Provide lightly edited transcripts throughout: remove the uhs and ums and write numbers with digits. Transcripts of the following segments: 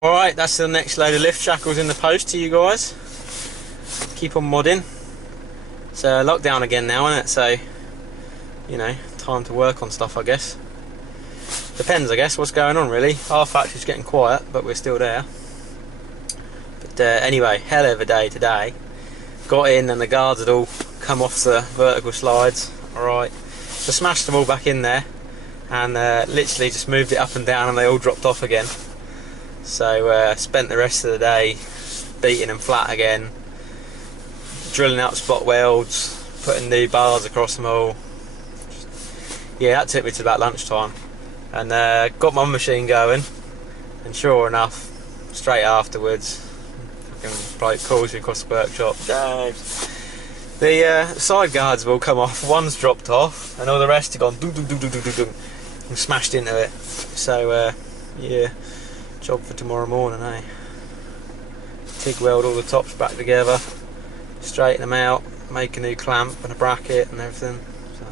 Alright, that's the next load of lift shackles in the post to you guys. Keep on modding. It's lockdown again now, isn't it? So, you know, time to work on stuff, I guess. Depends, I guess, what's going on really. Our factory's getting quiet, but we're still there. But anyway, hell of a day today. Got in and the guards had all come off the vertical slides. Alright, so smashed them all back in there and literally just moved it up and down and they all dropped off again. So spent the rest of the day beating them flat again, drilling out spot welds, putting new bars across them all. Yeah, that took me to about lunchtime, and got my machine going, and sure enough, straight afterwards, fucking bloke calls me across the workshop. James, the side guards have all come off. One's dropped off, and all the rest have gone doo doo doo doo doo doo and smashed into it. So yeah. Job for tomorrow morning, eh? TIG weld all the tops back together, straighten them out, make a new clamp and a bracket and everything. So,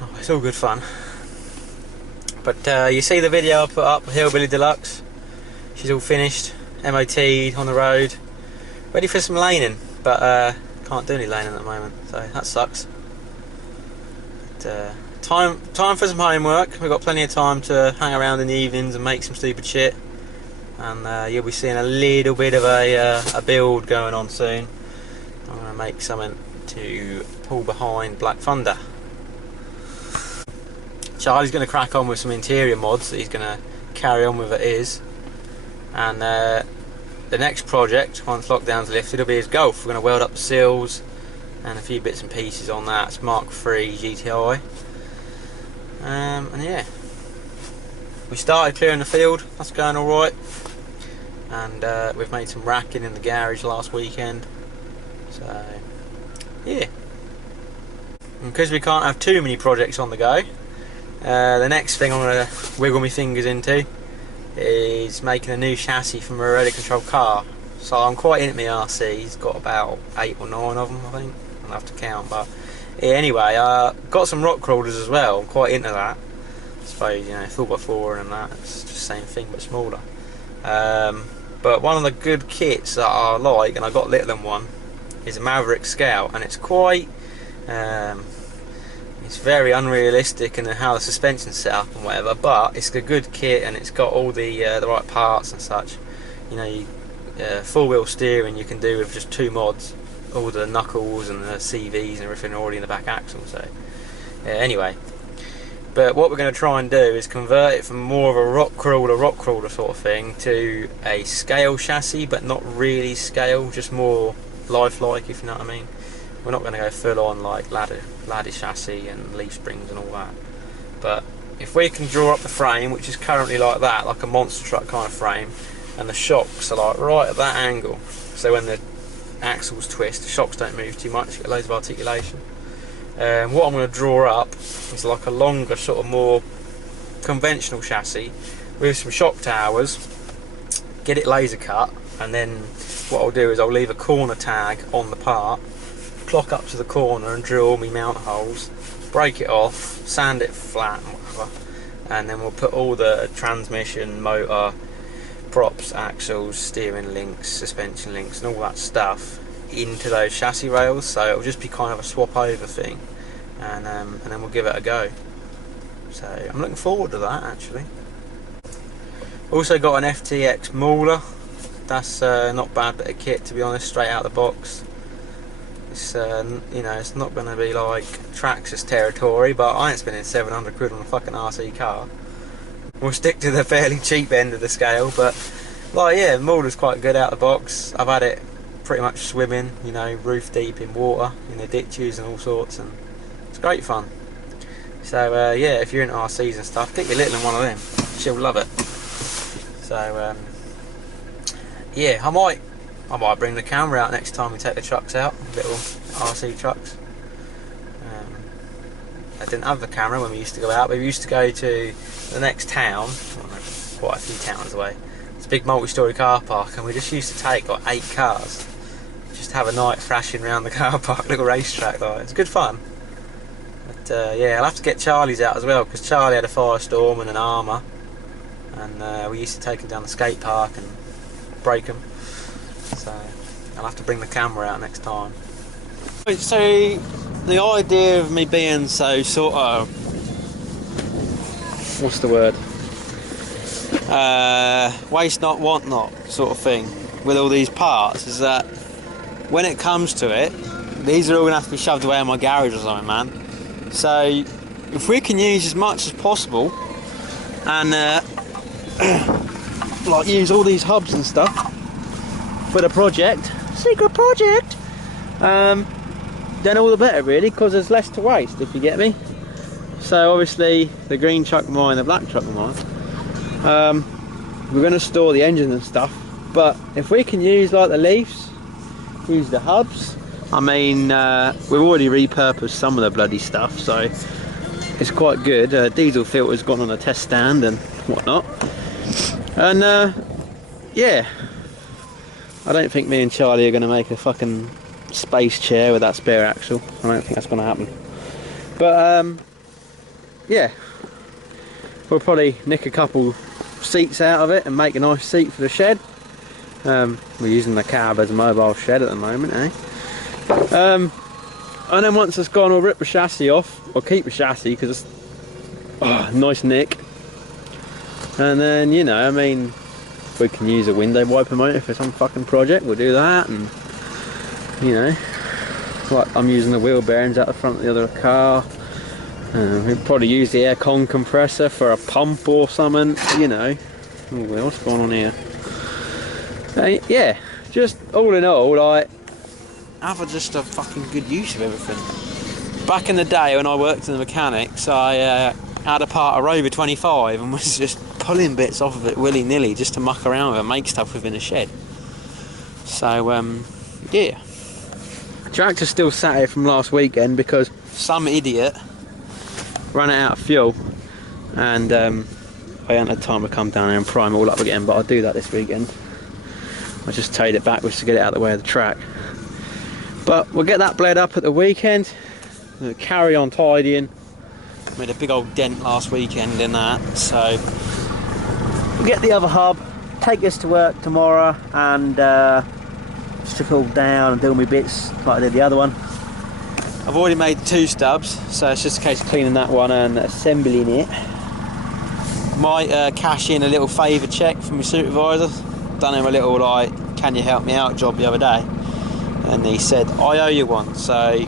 oh, it's all good fun. But you see the video I put up, Hillbilly Deluxe. She's all finished, MOT'd on the road, ready for some laning, but can't do any laning at the moment, so that sucks. But, Time for some homework. We've got plenty of time to hang around in the evenings and make some stupid shit. And you'll be seeing a little bit of a build going on soon. I'm going to make something to pull behind Black Thunder. Charlie's going to crack on with some interior mods that he's going to carry on with at his. And the next project, once lockdown's lifted, will be his Golf. We're going to weld up the seals and a few bits and pieces on that. It's Mark III GTI. And yeah, we started clearing the field. That's going alright, and we've made some racking in the garage last weekend. So yeah, and because we can't have too many projects on the go, the next thing I'm going to wiggle my fingers into is making a new chassis for my remote control car. So I'm quite into my RC. It's got about 8 or 9 of them, I think. I'll have to count, but yeah, anyway, got some rock crawlers as well. I'm quite into that. I suppose, you know, 4x4 and that, it's just the same thing but smaller. But one of the good kits that I like, and I got little than one, is a Maverick Scout, and it's quite it's very unrealistic in how the suspension's set up and whatever, but it's a good kit and it's got all the right parts and such. You know, four-wheel steering you can do with just 2 mods. All the knuckles and the CVs and everything are already in the back axle. So anyway, but what we're going to try and do is convert it from more of a rock crawler sort of thing to a scale chassis, but not really scale, just more lifelike, if you know what I mean. We're not going to go full on like ladder chassis and leaf springs and all that, but if we can draw up the frame, which is currently like that, like a monster truck kind of frame, and the shocks are like right at that angle, so when the axles twist, the shocks don't move too much, get loads of articulation. What I'm going to draw up is like a longer, sort of more conventional chassis with some shock towers, get it laser cut, and then what I'll do is I'll leave a corner tag on the part, clock up to the corner and drill all my mount holes, break it off, sand it flat and whatever, and then we'll put all the transmission, motor, props, axles, steering links, suspension links and all that stuff into those chassis rails, so it'll just be kind of a swap over thing, and then we'll give it a go. So I'm looking forward to that actually. Also got an FTX mauler. That's not bad bit of kit, to be honest, straight out of the box. It's you know, it's not going to be like Traxxas territory, but I ain't spending 700 quid on a fucking RC car. We'll stick to the fairly cheap end of the scale, but like, yeah, the mauler's quite good out of the box. I've had it pretty much swimming, you know, roof deep in water, in the ditches and all sorts, and it's great fun. So yeah, if you're into RCs and stuff, get your little in one of them. She'll love it. So yeah, I might bring the camera out next time we take the trucks out, little RC trucks. I didn't have the camera when we used to go out, but we used to go to the next town, quite a few towns away. It's a big multi-storey car park, and we just used to take like 8 cars, just have a night thrashing around the car park, little racetrack. Like, it's good fun. But yeah, I'll have to get Charlie's out as well, because Charlie had a Firestorm and an Armour, and we used to take them down the skate park and break them. So I'll have to bring the camera out next time. So the idea of me being so sort of, what's the word, waste not want not sort of thing with all these parts is that when it comes to it, these are all going to have to be shoved away in my garage or something, man. So if we can use as much as possible and like use all these hubs and stuff for the project, secret project, then all the better really, because there's less to waste, if you get me. So obviously the green truck of mine, the black truck of mine, we're going to store the engine and stuff, but if we can use like the leaves, use the hubs, I mean we've already repurposed some of the bloody stuff, so it's quite good. Diesel filter's gone on a test stand and whatnot, and yeah, I don't think me and Charlie are going to make a fucking space chair with that spare axle. I don't think that's going to happen, but yeah, we'll probably nick a couple seats out of it and make a nice seat for the shed. We're using the cab as a mobile shed at the moment, eh? And then once it's gone, we'll rip the chassis off, or keep the chassis because it's nice nick. And then, you know, I mean, if we can use a window wiper motor for some fucking project, we'll do that. And you know, like I'm using the wheel bearings out the front of the other car. We'll probably use the aircon compressor for a pump or something, you know. Oh, what's going on here? Yeah, just all in all, like, have just a fucking good use of everything. Back in the day when I worked in the mechanics, I had a part of Rover 25 and was just pulling bits off of it willy-nilly just to muck around with and make stuff within a shed. So, yeah. Tractor's still sat here from last weekend because some idiot ran out of fuel, and I hadn't had time to come down here and prime it all up again, but I'll do that this weekend. I just towed it backwards to get it out of the way of the track. But we'll get that bled up at the weekend. We'll carry on tidying. Made a big old dent last weekend in that, so we'll get the other hub, take this to work tomorrow, and strip it all down and do all my bits like I did the other one. I've already made 2 stubs, so it's just a case of cleaning that one and assembling it. Might cash in a little favour check from my supervisor. Done him a little like, can you help me out job the other day, and he said I owe you one, so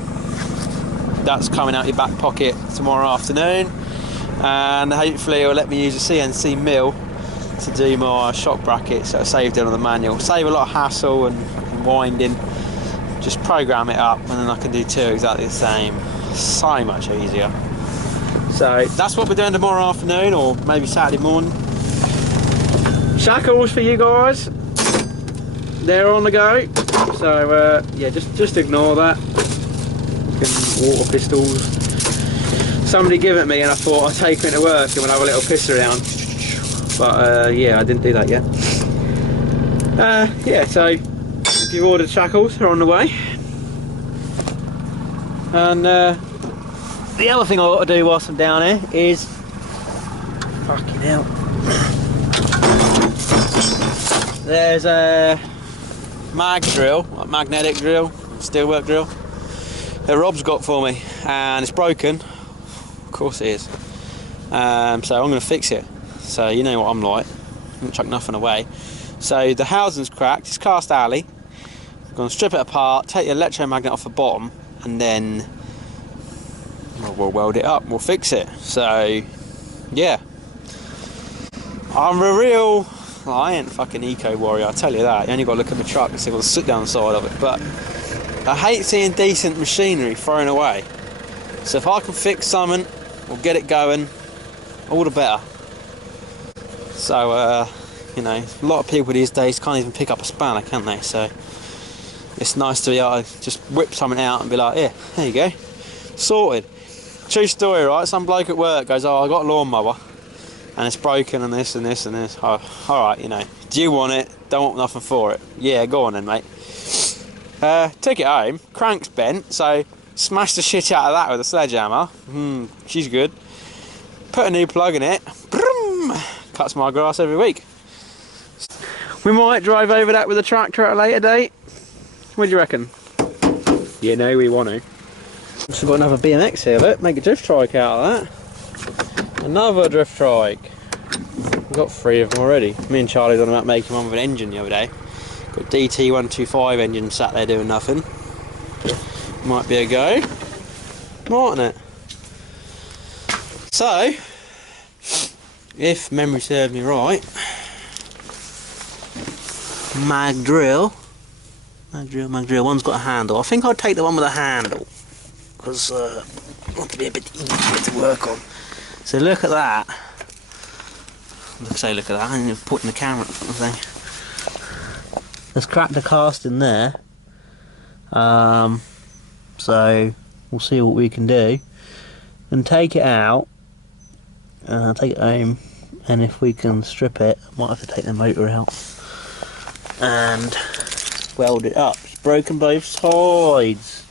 that's coming out your back pocket tomorrow afternoon, and hopefully he'll let me use a CNC mill to do my shock brackets that I saved in on the manual. Save a lot of hassle and winding. Just program it up and then I can do 2 exactly the same. So much easier. So that's what we're doing tomorrow afternoon, or maybe Saturday morning. Shackles for you guys. They're on the go. So yeah, just ignore that. Water pistols. Somebody give it me and I thought I'd take it to work and we'll have a little piss around. But yeah, I didn't do that yet. Yeah, so if you've ordered shackles, they're on the way. And the other thing I ought to do whilst I'm down here is, fucking hell, there's a mag drill, like magnetic drill, steelwork drill, that Rob's got for me, and it's broken. Of course it is. So I'm going to fix it. So you know what I'm like, I don't chuck nothing away. So the housing's cracked, it's cast alley. I'm going to strip it apart, take the electromagnet off the bottom, and then we'll weld it up, we'll fix it. So yeah, I'm a real, well, I ain't fucking eco warrior, I'll tell you that. You only got to look at the truck and see what's the sit down side of it. But I hate seeing decent machinery thrown away. So if I can fix something or get it going, all the better. So you know, a lot of people these days can't even pick up a spanner, can they? So it's nice to be able to just whip something out and be like, yeah, there you go, sorted. True story, right? Some bloke at work goes, oh, I got a lawnmower and it's broken and this and this and this. Oh, alright, you know, do you want it? Don't want nothing for it. Yeah, go on then, mate. Took it home, crank's bent, so smashed the shit out of that with a sledgehammer. She's good. Put a new plug in it, Cuts my grass every week. We might drive over that with a tractor at a later date. What do you reckon? You know we want to. So got another BMX here, look. Make a drift trike out of that. Another drift trike. We've got 3 of them already. Me and Charlie's on about making one with an engine the other day. Got DT125 engine sat there doing nothing. Might be a go. Mightn't it? So, if memory serves me right, mag drill, one's got a handle. I think I'd take the one with a handle because I want to be a bit easier to work on. So look at that. Look at that, I'm putting the camera up on the thing. There's cracked the cast in there. So we'll see what we can do. And take it out, take it home, and if we can strip it, I might have to take the motor out and weld it up. It's broken both sides.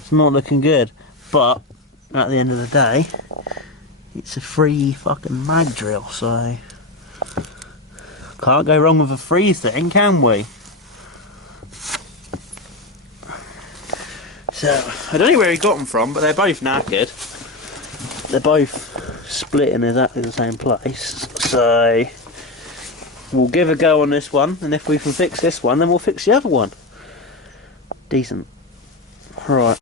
It's not looking good, but at the end of the day, it's a free fucking mag drill, so can't go wrong with a free thing, can we? So, I don't know where he got them from, but they're both knackered. They're both split in exactly the same place. So, we'll give a go on this one, and if we can fix this one, then we'll fix the other one. Decent. Right.